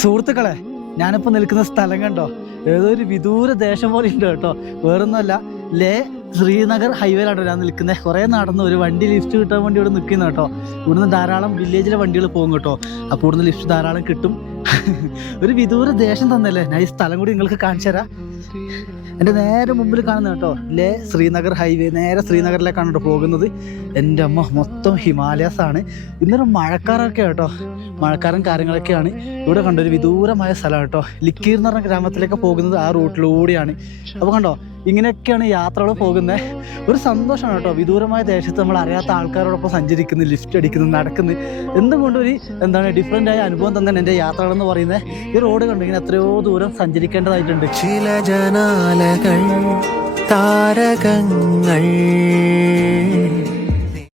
സുഹൃത്തുക്കളെ, ഞാനിപ്പോൾ നിൽക്കുന്ന സ്ഥലം കണ്ടോ, ഏതോ ഒരു വിദൂര ദേശം പോലെ ഉണ്ട് കേട്ടോ. വേറൊന്നുമല്ല, ലേ ശ്രീനഗർ ഹൈവേയിലാട്ടോ ഞാൻ നിൽക്കുന്നത്. കുറേ നടന്ന് ഒരു വണ്ടി ലിഫ്റ്റ് കിട്ടാൻ വേണ്ടി ഇവിടെ നിൽക്കുന്ന കേട്ടോ. ഇവിടുന്ന് ധാരാളം വില്ലേജിലെ വണ്ടികൾ പോകും കേട്ടോ. അപ്പോൾ ഇവിടുന്ന് ലിഫ്റ്റ് ധാരാളം കിട്ടും. ഒരു വിദൂര ദേശം തന്നല്ലേ, ഞാൻ ഈ സ്ഥലം കൂടി നിങ്ങൾക്ക് കാണിച്ചു തരാം. എൻ്റെ നേരെ മുമ്പിൽ കാണുന്നത് കേട്ടോ ലേ ശ്രീനഗർ ഹൈവേ, നേരെ ശ്രീനഗറിലേക്കാണ് കേട്ടോ പോകുന്നത്. എൻ്റെ അമ്മ, മൊത്തം ഹിമാലയാസ് ആണ്. ഇന്നൊരു മഴക്കാരൊക്കെ കേട്ടോ, മഴക്കാരൻ കാര്യങ്ങളൊക്കെയാണ്. ഇവിടെ കണ്ടോ ഒരു വിദൂരമായ സ്ഥലം കേട്ടോ. ലിക്കീർ എന്ന് പറഞ്ഞ ഗ്രാമത്തിലേക്ക് പോകുന്നത് ആ റൂട്ടിലൂടെയാണ്. അപ്പോൾ കണ്ടോ, ഇങ്ങനെയൊക്കെയാണ് യാത്രകൾ പോകുന്നത്. ഒരു സന്തോഷമാണ് കേട്ടോ, വിദൂരമായ ദേശത്ത് നമ്മൾ അറിയാത്ത ആൾക്കാരോടൊപ്പം സഞ്ചരിക്കുന്നു, ലിഫ്റ്റ് അടിക്കുന്നു, നടക്കുന്നു. എന്തും കൊണ്ടൊരു ഡിഫറെൻ്റ് ആയ അനുഭവം തന്നെയാണ് എൻ്റെ യാത്രകളെന്ന് പറയുന്നത്. ഈ റോഡ് കണ്ടു, ഇങ്ങനെ എത്രയോ ദൂരം സഞ്ചരിക്കേണ്ടതായിട്ടുണ്ട്. ചില ജനാലകൾ താരകങ്ങൾ